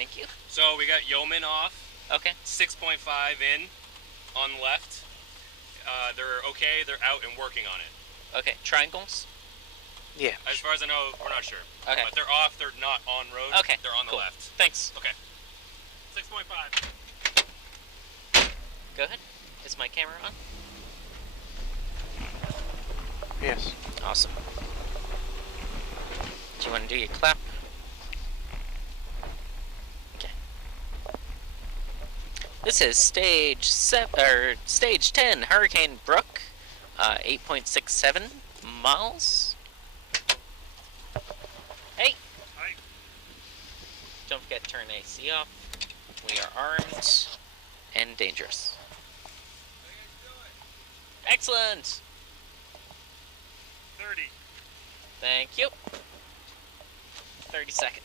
Thank you. So we got Yeoman off. Okay. 6.5 in on the left. They're okay. They're out and working on it. Okay. Triangles? Yeah. As far as I know, we're not sure. Okay. But they're off. They're not on road. Okay. They're on the left. Thanks. Okay. 6.5. Go ahead. Is my camera on? Yes. Awesome. Do you want to do your clap? Okay. This is stage 10, Hurricane Brook, 8.67 miles. Hey. Hi. Don't forget to turn AC off. We are armed and dangerous. Excellent. 30. Thank you. 30 seconds.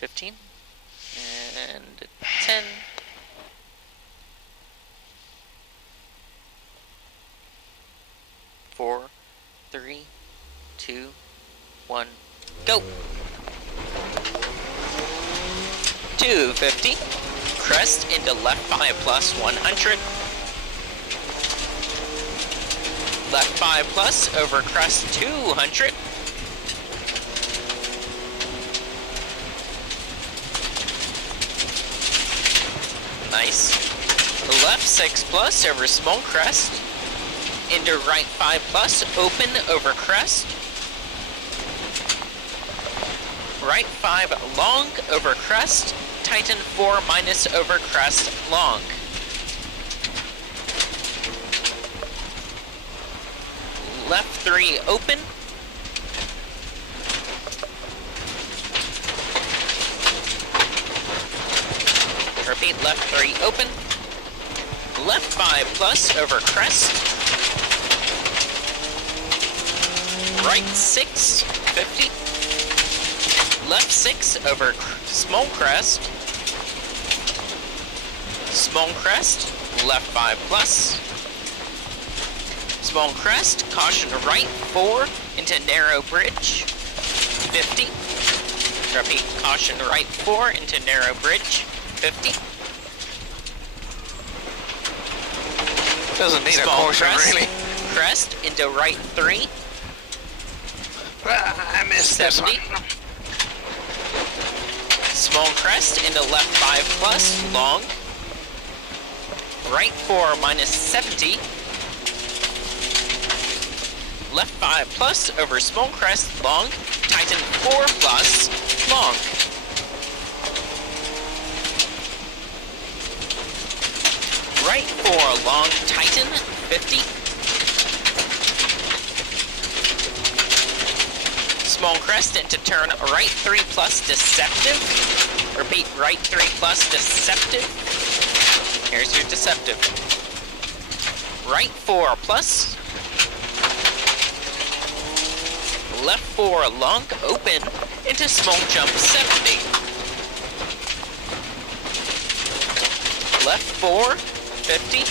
$15 and 10. 4, 3, 2, 1, go! 250. Crest into left 5 plus 100. Left 5 plus over crest 200. Nice. Left 6 plus over small crest. Into right 5 plus, open over crest. Right 5 long over crest. Tighten 4 minus over crest long. Left 3 open. Repeat, left 3 open. Left 5 plus over crest. Right 6, 50. Left 6 over small crest. Small crest, left 5 plus. Small crest, caution right 4 into narrow bridge. 50. Repeat, caution right 4 into narrow bridge. 50. Doesn't need Small a caution, crest, really. Crest into right 3. I missed 70. this one. Small crest into left 5 plus, long. Right 4 minus 70. Left 5 plus over small crest, long. Tighten 4 plus, long. Right 4 long, tighten, 50. Small crest into turn right 3 plus deceptive. Repeat, right 3 plus deceptive. Here's your deceptive. Right 4 plus. Left 4 long, open into small jump 70. Left 4, 50.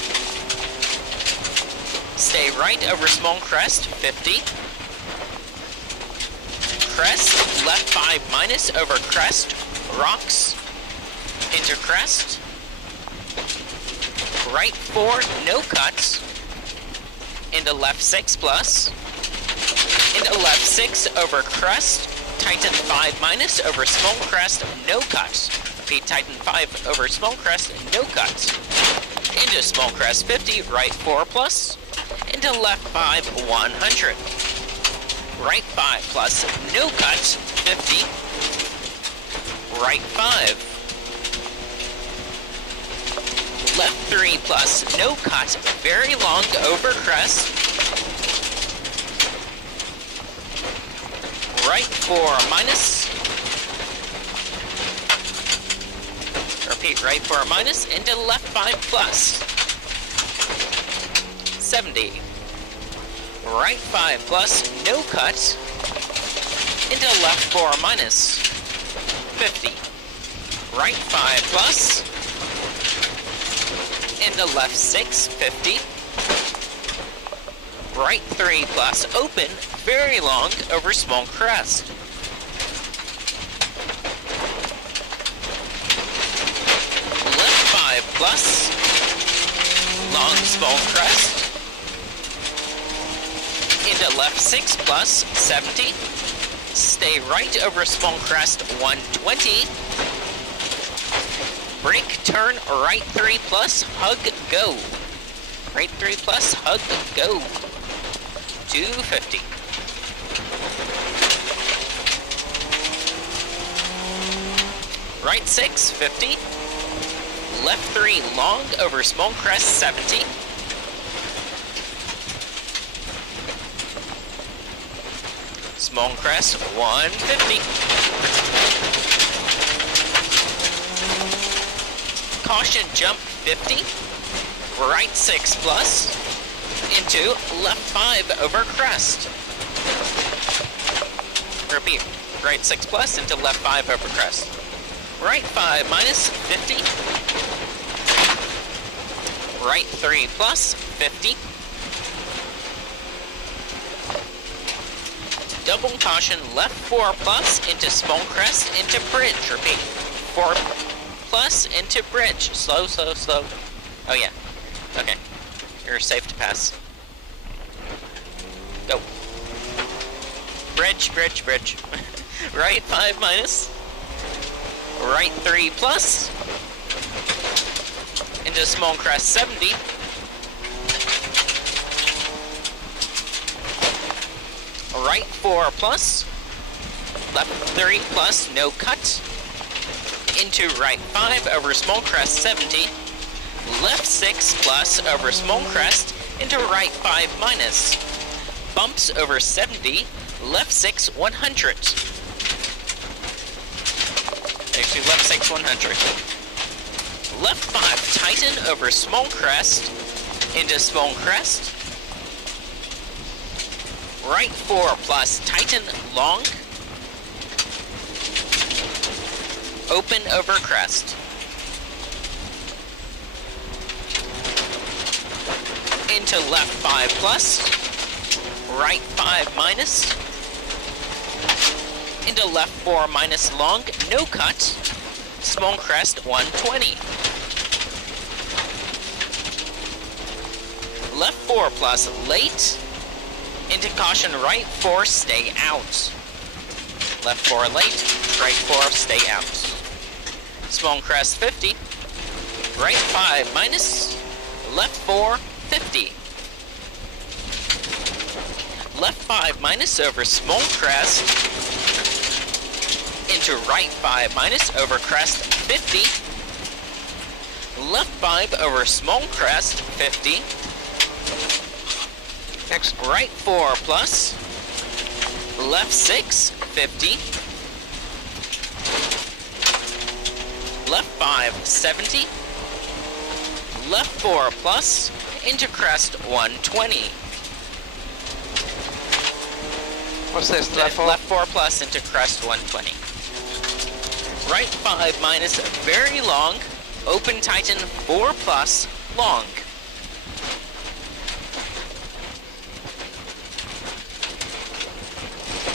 Stay right over small crest, 50. Crest, left 5 minus over crest, rocks, into crest. Right 4, no cuts, into left 6 plus. Into left 6 over crest, tighten 5 minus over small crest, no cuts. Repeat, tighten 5 over small crest, no cuts. Into small crest 50, right 4 plus. Into left 5, 100. Right 5 plus, no cuts, 50. Right 5. Left 3 plus, no cuts, very long over crest. Right 4 minus. Repeat, right 4 minus into left 5 plus. 70. right 5 plus, no cut, into left 4 minus, 50. Right 5 plus, into left 6, 50. Right 3 plus, open, very long, over small crest. Left 5 plus, long small crest. Into left 6 plus, 70. Stay right over small crest, 120. Brake, turn, right 3 plus, hug, go. Right 3 plus, hug, go. 250. Right 6, 50. Left 3 long over small crest, 70. Small crest, 150. Caution jump, 50. Right 6 plus. Into left 5 over crest. Repeat. Right 6 plus into left 5 over crest. Right 5 minus, 50. Right 3 plus, 50. Double caution, left 4 plus into small crest into bridge. Repeat. 4 plus into bridge. Slow, slow, slow. Oh yeah. Okay. You're safe to pass. Go. Bridge, bridge, bridge. Right 5 minus. Right 3 plus. Into small crest, 70. Right 4 plus. Left 3 plus, no cut. Into right 5 over small crest, 70. Left 6 plus over small crest into right 5 minus. Bumps over 70. Left 6, 100. Actually, left 6, 100. Left 5, tighten over small crest into small crest. Right 4 plus, tighten long. Open over crest. Into left 5 plus. Right 5 minus. Into left 4 minus long, no cut. Small crest, 120. Left 4 plus, late. Into caution, right 4, stay out. Left 4 late, right 4, stay out. Small crest, 50. Right 5 minus. Left 4, 50. Left 5 minus over small crest. Into right 5 minus over crest, 50. Left 5 over small crest, 50. Next, right 4 plus. Left 6, 50. Left 5, 70. Left 4 plus. Into crest, 120. What's this, left 4? Left 4 plus into crest, 120. Right 5 minus, very long. Open tighten, 4 plus, long.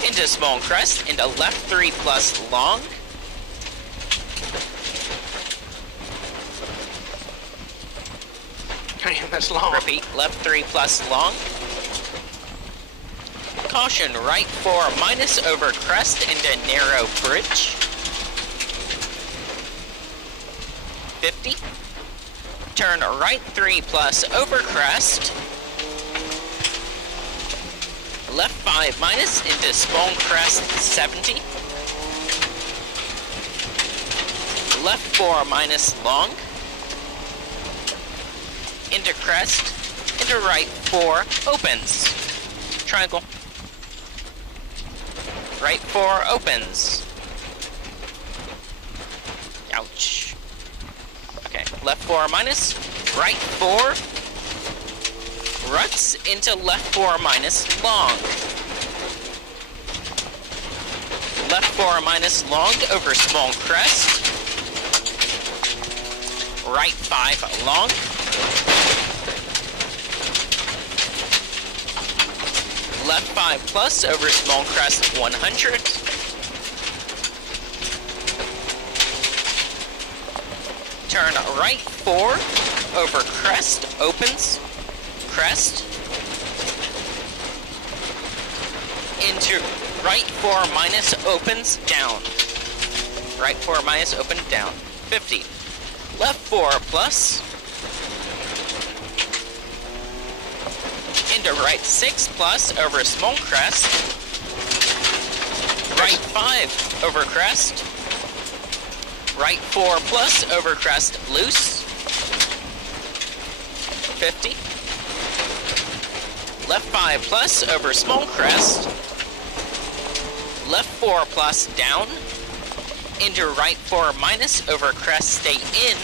Into small crest, into left 3 plus, long. That's long. Repeat, left 3 plus, long. Caution, right 4 minus over crest into narrow bridge. 50. Turn right 3 plus over crest. Left 5 minus into small crest, 70. Left 4 minus long. Into crest. Into right 4 opens. Triangle. Right 4 opens. Ouch. Okay, left 4 minus. Right 4. ruts into left 4 minus long. Left 4 minus long over small crest. Right 5 long. Left 5 plus over small crest 100. Turn right 4 over crest, opens, crest, into right 4 minus, opens, down. Right 4 minus, open, down. 50. Left 4 plus, into right 6 plus over small crest, right 5 over crest, right 4 plus over crest loose, 50, left 5 plus over small crest, left 4 plus down, into right 4 minus over crest, stay in,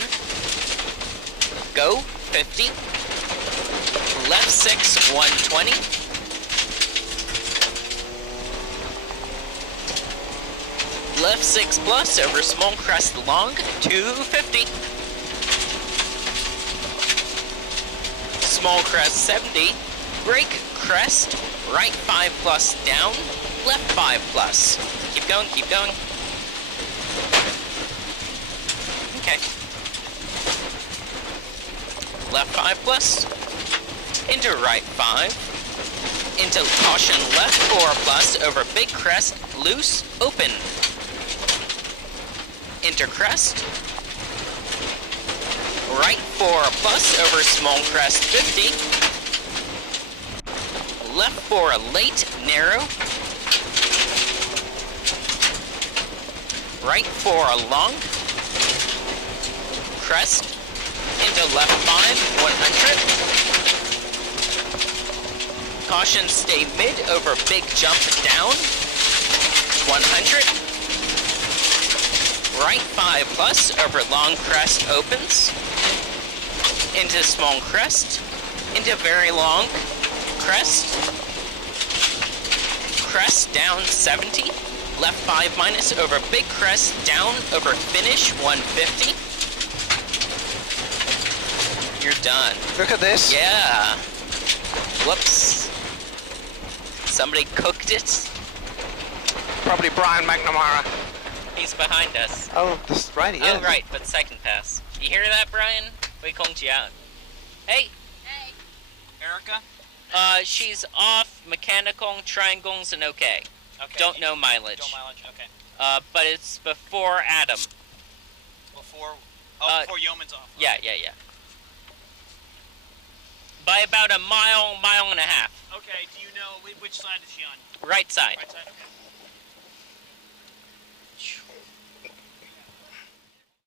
go, 50, left 6, 120, left 6 plus over small crest long, 250, small crest 70, brake, crest, right 5 plus down, left 5 plus, keep going, keep going, okay, left 5 plus, into right 5, into caution left 4 plus over big crest, loose, open, into crest, right 4 plus over small crest 50, left 4 late, narrow, right 4 long, crest, into left 5, 100, caution stay mid over big jump down, 100, right 5 plus over long crest opens, into small crest, into very long crest, crest down 70, left 5 minus over big crest down over finish 150. You're done. Look at this. Yeah. Whoops. Somebody cooked it. Probably Brian McNamara. He's behind us. Oh, this is right, yeah. Oh, right, but second pass. You hear that, Brian? We called you out. Hey. Hey. Erica? She's off mechanical, triangles, and okay. Okay. Don't know mileage. Don't mileage, okay. But it's before Adam. Before Yeoman's off. Yeah. By about a mile and a half. Okay, do you know which side is she on? Right side. Right side, okay.